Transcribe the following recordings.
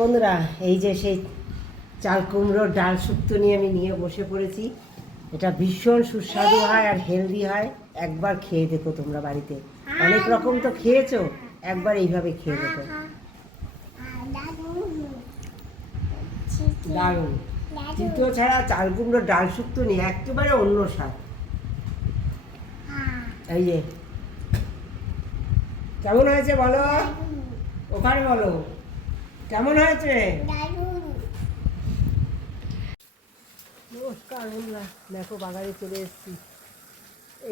বন্ধুরা, এই যে সেই চাল কুমড়োর ডাল শুক্তো নিয়ে বসে পড়েছি। এটা ভীষণ সুস্বাদু হয় আর হেলদি হয়। একবার খেয়ে দেখো তোমরা বাড়িতে। অনেক রকম তো খেয়েছো, একবার এইভাবে খেয়ে দেখো, দারুণ। তিতো ছাড়া চাল কুমড়োর ডাল শুক্তো নিয়ে একেবারে অন্য স্বাদ। এই যে কেমন হয়েছে বলো, ওখানে বলো কেমন হয়েছে। নমস্কার বন্ধুরা, দেখো বাগানে চলে এসেছি।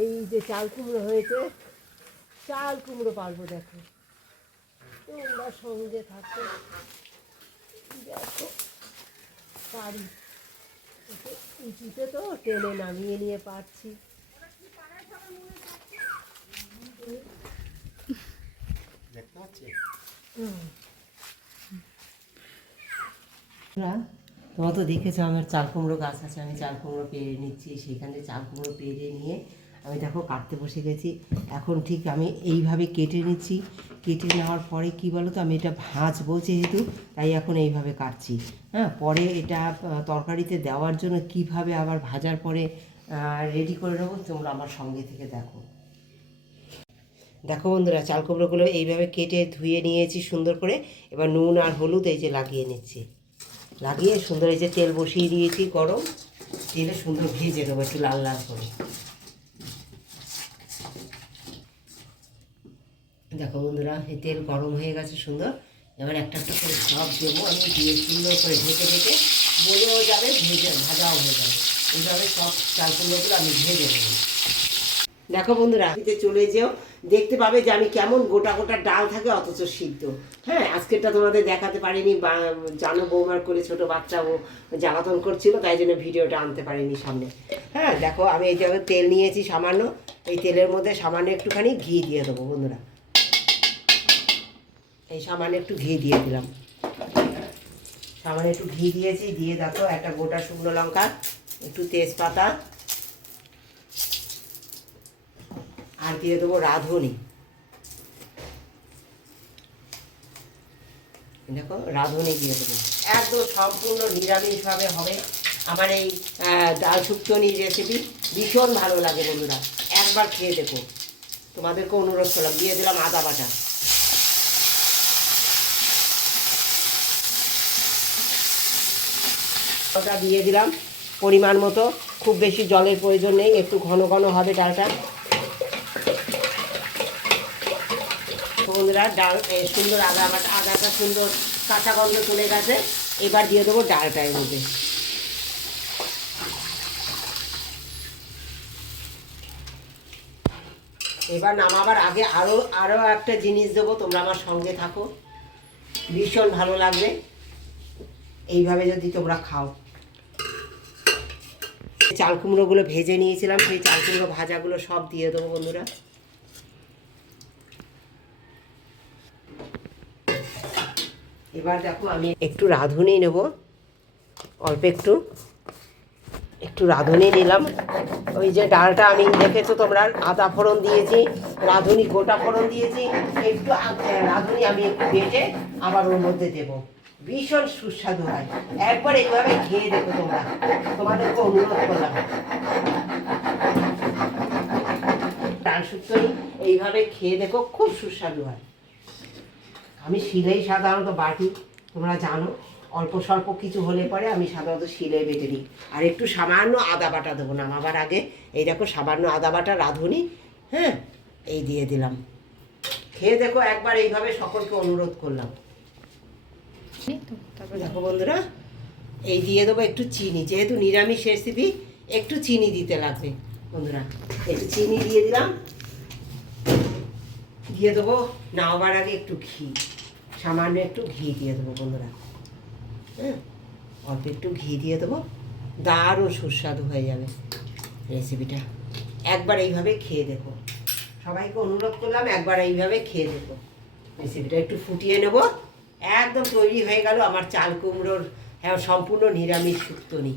এই যে চাল কুমড়ো হয়েছে, চাল কুমড়ো পারবো। দেখো তোমরা সঙ্গে থাকো, দেখো পারি। উঁচুতে তো টেনে নামিয়ে নিয়ে পারছি। তোমরা তো দেখেছো আমার চাল কুমড়ো গাছ আছে, আমি চাল কুমড়ো পেরে নিচ্ছি। সেখানে চাল কুমড়ো পেরে নিয়ে আমি দেখো কাটতে বসে গেছি। এখন ঠিক আমি এইভাবে কেটে নিচ্ছি। কেটে নেওয়ার পরে কি বলো তো, আমি এটা ভাজবো যেহেতু, তাই এখন এইভাবে কাটছি। হ্যাঁ, পরে এটা তরকারিতে দেওয়ার জন্য কিভাবে আবার ভাজার পরে রেডি করে নেবো, তোমরা আমার সঙ্গে থেকে দেখো। দেখো বন্ধুরা, চাল কুমড়োগুলো এইভাবে কেটে ধুয়ে নিয়েছি সুন্দর করে। এবার নুন আর হলুদ এই যে লাগিয়ে নিচ্ছি। লাগিয়ে সুন্দর এই যে তেল বসিয়ে দিয়েছি গরম, তেলে সুন্দর ভেজে দেবো একটু লাল লাল করে। দেখো বন্ধুরা, এই তেল গরম হয়ে গেছে সুন্দর। এবার একটা একটা করে সব দেবো আমি, দিয়ে সুন্দর করে ঢেকে ঢেকে বলেও যাবে, ভেজে ভাজাও হয়ে যাবে। এইভাবে সব চাল কুমড়োগুলো আমি ভেজে দেবো। দেখো বন্ধুরা, চলে যেও, দেখতে পাবে যে আমি কেমন গোটা গোটা ডাল থাকে অথচ সিদ্ধ। হ্যাঁ, আজকেরটা তোমাদের দেখাতে পারিনি, জানো বৌমার করে ছোট বাচ্চা ও জ্বালাতন করছিল, তাই জন্য ভিডিওটা আনতে পারিনি সামনে। হ্যাঁ দেখো, আমি এই জায়গায় তেল নিয়েছি সামান্য, এই তেলের মধ্যে সামান্য একটুখানি ঘি দিয়ে দেবো বন্ধুরা। এই সামান্য একটু ঘি দিয়ে দিলাম, সামান্য একটু ঘি দিয়েছি। দিয়ে দেখো একটা গোটা শুকনো লঙ্কা, একটু তেজপাতা, আর দিয়ে দেবো রাঁধুনি। দেখো রাঁধুনি দিয়ে দেবো। একদম সম্পূর্ণ নিরামিষভাবে হবে আমার এই ডাল শুক্তনি রেসিপি। ভীষণ ভালো লাগে বন্ধুরা, একবার খেয়ে দেখো। তোমাদেরকে অনুরোধ করলাম। দিয়ে দিলাম আদা বাটা, ওটা দিয়ে দিলাম পরিমাণ মতো। খুব বেশি জলের প্রয়োজন নেই, একটু ঘন ঘন হবে ডালটা। বন্ধুরা, ডাল সুন্দর আদাটা সুন্দর কাঁচা গন্ধ চলে গেছে। এবার দিয়ে দেবো ডালটা এর মধ্যে। এবার নামাবার আগে আরও একটা জিনিস দেবো, তোমরা আমার সঙ্গে থাকো, ভীষণ ভালো লাগবে এইভাবে যদি তোমরা খাও। চাল কুমড়োগুলো ভেজে নিয়েছিলাম, সেই চাল কুমড়ো ভাজাগুলো সব দিয়ে দেবো বন্ধুরা। এবার দেখো আমি একটু রাঁধুনি নেব, অল্প একটু রাঁধুনি নিলাম। ওই যে ডালটা আমি দেখেছো তোমরা, আদা ফোড়ন দিয়েছি, রাঁধুনি গোটা ফোড়ন দিয়েছি, একটু রাঁধুনি আমি একটু বেটে আবার ওর মধ্যে দেবো। ভীষণ সুস্বাদু হয়, একবার এইভাবে খেয়ে দেখো তোমরা, তোমাদেরকে অনুরোধ করলাম। ডাল শুক্তোই এইভাবে খেয়ে দেখো, খুব সুস্বাদু হয়। আমি শিলেই সাধারণত বাটি, তোমরা জানো, অল্প স্বল্প কিছু হলে পরে আমি সাধারণত শিলে বেটে নিই। আর একটু সামান্য আদা বাটা দেবো নামাবার আগে। এই দেখো সামান্য আদা বাটা, রাঁধুনি, হ্যাঁ এই দিয়ে দিলাম। খেয়ে দেখো একবার, এইভাবে সকলকে অনুরোধ করলাম। দেখো বন্ধুরা, এই দিয়ে দেবো একটু চিনি, যেহেতু নিরামিষ রেসিপি একটু চিনি দিতে লাগবে বন্ধুরা। একটু চিনি দিয়ে দিলাম। দিয়ে দেবো নামাবার আগে একটু ঘি, সামান্য একটু ঘি দিয়ে দেবো বন্ধুরা। হ্যাঁ, অল্প একটু ঘি দিয়ে দেবো, দারুণ সুস্বাদু হয়ে যাবে রেসিপিটা। একবার এইভাবে খেয়ে দেখো, সবাইকে অনুরোধ করলাম একবার এইভাবে খেয়ে দেখো রেসিপিটা। একটু ফুটিয়ে নেব, একদম তৈরি হয়ে গেল আমার চাল কুমড়োর সম্পূর্ণ নিরামিষ শুক্তনি।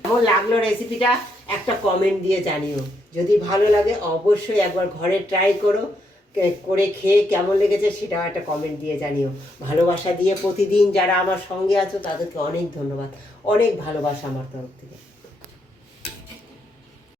কেমন লাগলো রেসিপিটা একটা কমেন্ট দিয়ে জানিও। যদি ভালো লাগে অবশ্যই একবার ঘরে ট্রাই করো। করে খেয়ে কেমন লেগেছে সেটাও একটা কমেন্ট দিয়ে জানিও। ভালোবাসা দিয়ে প্রতিদিন যারা আমার সঙ্গে আছো তাদেরকে অনেক ধন্যবাদ, অনেক ভালোবাসা আমার তরফ থেকে।